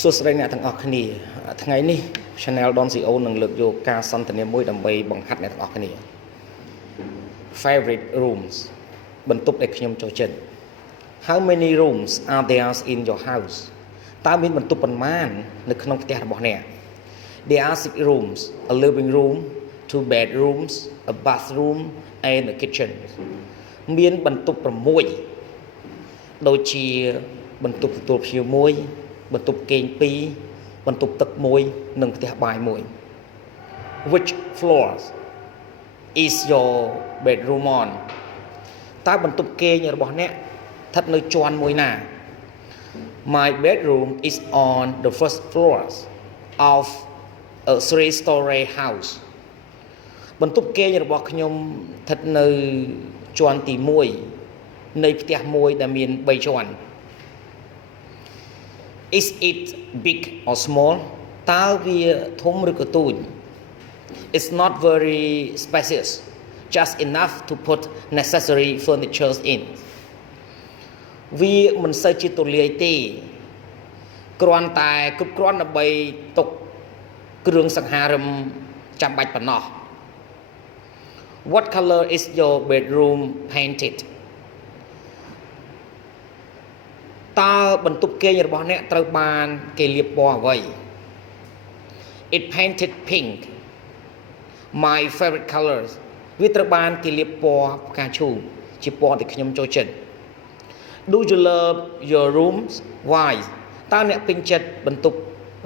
សួស្តីអ្នកទាំងអស់គ្នាថ្ងៃនេះ Channel Don Sreyoun នឹងលើកយកការសន្ទនាមួយដើម្បីបង្ហាត់អ្នកទាំងអស់គ្នា Favorite rooms បន្ទប់ដែលខ្ញុំចូលចិត្ត How many rooms are there in your house តើមានបន្ទប់ប៉ុន្មាននៅក្នុងផ្ទះរបស់អ្នក There are 6 rooms a living room 2 bedrooms a bathroom and a kitchen មានបន្ទប់6ដូចជាបន្ទប់ទទួលភ្ញៀវមួយបន្ទប់គេង2បន្ទប់ទឹក1និងផ្ទះបាយ1 Which floors is your bedroom on តើបន្ទប់គេងរបស់អ្នកស្ថិតនៅជាន់មួយណា My bedroom is on the first floor of a 3-story house បន្ទប់គេងរបស់ខ្ញុំស្ថិតនៅជាន់ទី1នៃផ្ទះមួយដែលមាន3ជាន់ Is it big or small តើវាធំឬក៏ទូច It's not very spacious just enough to put necessary furniture in វាមិនសូវជាទូលាយទេគ្រាន់តែគ្រប់គ្រាន់ដើម្បីទុកគ្រឿងសង្ហារិមចាំបាច់ប៉ុណ្ណោះ What color is your bedroom painted តើបន្ទប់គេងរបស់អ្នកត្រូវបានគេលាបពណ៌អ្វី It painted pink my favorite colors វាត្រូវបានគេលាបពណ៌ផ្កាឈូកជាពណ៌ដែលខ្ញុំចូលចិត្ត Do you love your rooms why តើអ្នកពេញចិត្តបន្ទប់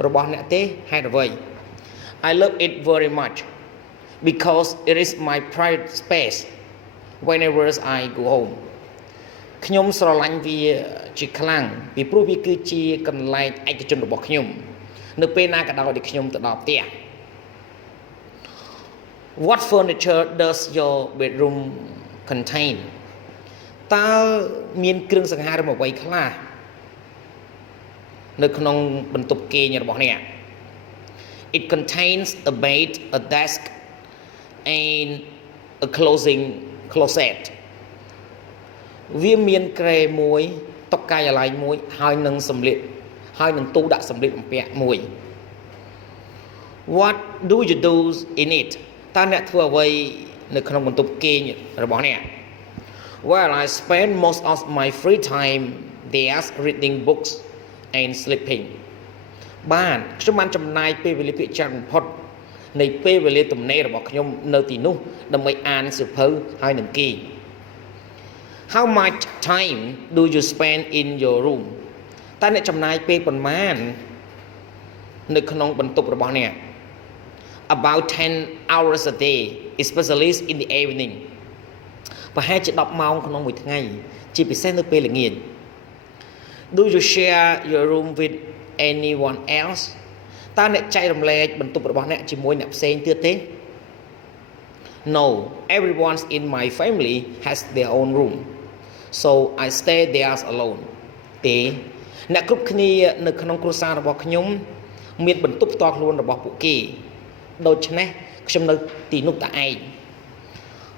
របស់អ្នកទេហេតុអ្វី I love it very much because it is my private space whenever I go home ខ្ញុំស្រឡាញ់វាជាខ្លាំងពីព្រោះវាគឺជាកន្លែងឯកជនរបស់ខ្ញុំនៅពេលណាក៏ដោយដែលខ្ញុំទៅដល់ផ្ទះ What furniture does your bedroom contain តើមានគ្រឿងសង្ហារិមអ្វីខ្លះនៅក្នុងបន្ទប់គេងរបស់អ្នក It contains a bed a desk and a closet វាមានក្រែមួយតុកាយឡ័យមួយហើយនឹងសម្លៀកហើយនឹងទូដាក់សម្លៀកបំពាក់មួយ What do you do in it តើអ្នកធ្វើអ្វីនៅក្នុងបន្ទប់គេងរបស់អ្នក Well I spend most of my free time there reading books and sleeping បានខ្ញុំបានចំណាយពេលវេលាភាគច្រើនបំផុតនៃពេលវេលាទំនេររបស់ខ្ញុំនៅទីនោះដើម្បីអានសៀវភៅហើយនឹងគេងHow much time do you spend in your room តើអ្នកចំណាយពេលប៉ុន្មាននៅក្នុងបន្ទប់របស់អ្នក About 10 hours a day especially in the evening ប្រហែលជា10ម៉ោងក្នុងមួយថ្ងៃជាពិសេសនៅពេលល្ងាច Do you share your room with anyone else តើអ្នកចែករំលែកបន្ទប់របស់អ្នកជាមួយអ្នកផ្សេងទៀតទេ No everyone in my family has their own room so I stay there alone ទេអ្នកគ្រប់គ្នានៅក្នុងគ្រួសាររបស់ខ្ញុំមានបន្ទប់ផ្ទាល់ខ្លួនរបស់ពួកគេដូច្នេះខ្ញុំនៅទីនោះតែឯង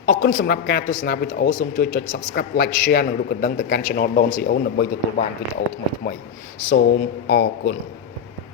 អរគុណសម្រាប់ការទស្សនាវីដេអូសូមជួយចុច Subscribe Like Share និងរូបកណ្ដឹងទៅកាន់ Channel Don Sreyoun ដើម្បីទទួលបានវីដេអូថ្មីៗសូមអរគុណ